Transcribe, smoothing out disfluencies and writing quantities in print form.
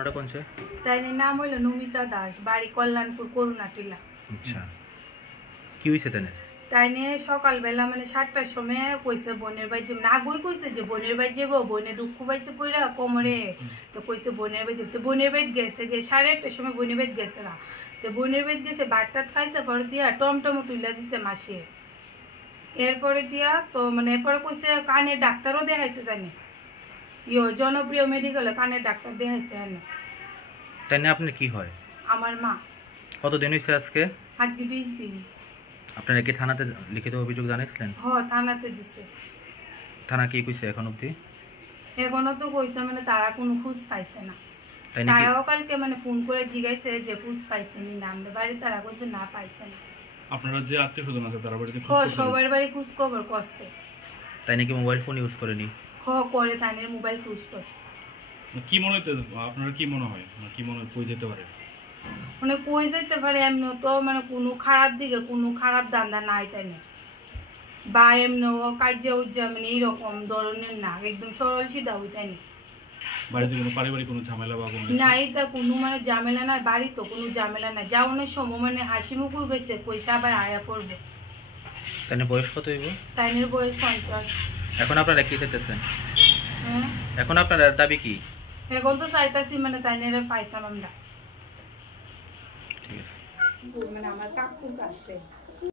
ঘটনাটা কোনছে? তাইনের নাম হইল নমিতা দাস, বাড়ি কল্যাণপুর করুণা টিলা। আচ্ছা, কি হয়েছে তাইনের? তাইনে সকালবেলা মানে 7টার সময় কইছে বোনের বাড়ি যে না গই কইছে যে বোনের বাড়ি যাবো, বোনে দুঃখ পাইছে পইরা কোমরে, তো কইছে বোনের বাড়ি যেতে। বোনের বাড়ি গেছে, 8:30টার সময় বোনের বাড়ি গেছে না, তো বোনের বাড়ি গেছে ভাত খাইছে, পরে দিয়া টমটমও তুলে দিছে মাসে। এরপরে দিয়া তো মানে এরপরে কইছে কানের ডাক্তারও দেখাইছে, জানি জনপ্রিয় মেডিকেলে কানের ডাক্তার দেখাইছে। তাইনে আপনার কি হয়? আমার মা। কতদিন হয়েছে আজকে? আজকে 20 দিন। আপনারা কি থানাতে লিখিত অভিযোগ জানাইছিলেন? থানাতে দিছে। থানা কি কইছে এখন অবধি? এখনো তো কইছে মানে তারা কোনো খোঁজ পাইছে না। তারাও কালকে মানে ফোন করে জিজ্ঞাসে যে খোঁজ পাইছেন না, আমাদের বাড়ি তারা কইছে না পাইছে না। আপনারা যে আত্মীয়স্বজন আছে তারা বাড়িতে খোঁজ করছেন? সবার বাড়ি খোঁজ খবর করছে। তাই নাকি মোবাইল ফোন ইউজ করেনি? করে তাইনের মোবাইল সুইচ অফ। কি মনে হইতে আপনারা কি মনে হয় কি মনে কই যেতে পারে? মানে কই যেতে পারে এমনি তো মানে কোনো খারাপ দিকে কোনো খারাপ দান্দা নাই তাইনে, বা এমনি কাজে উজ্জা মানে এইরকম ধরনের না, একদম সরল সিধা হইতানি। বাড়িতে কোনো পারিবারিক কোনো ঝামেলা বা কোনো না, এটা কোনো মানে ঝামেলা নাই, বাড়ি তো কোনো ঝামেলা নাই। যাওয়ানোর সময় মানে হাসি মুখও গেছে, কইসা আবার আয়া পড়বো। তাইনের বয়স কত হইব? তাইনের বয়স 50। এখন আপনারা কি চাইতেছেন? হ্যাঁ, এখন আপনার দাবি কি? এখন তো চাইতাছি মানে তাইনের পাইতাম আমরা। ঠিক আছে, মানে আমার কাকুর কাছে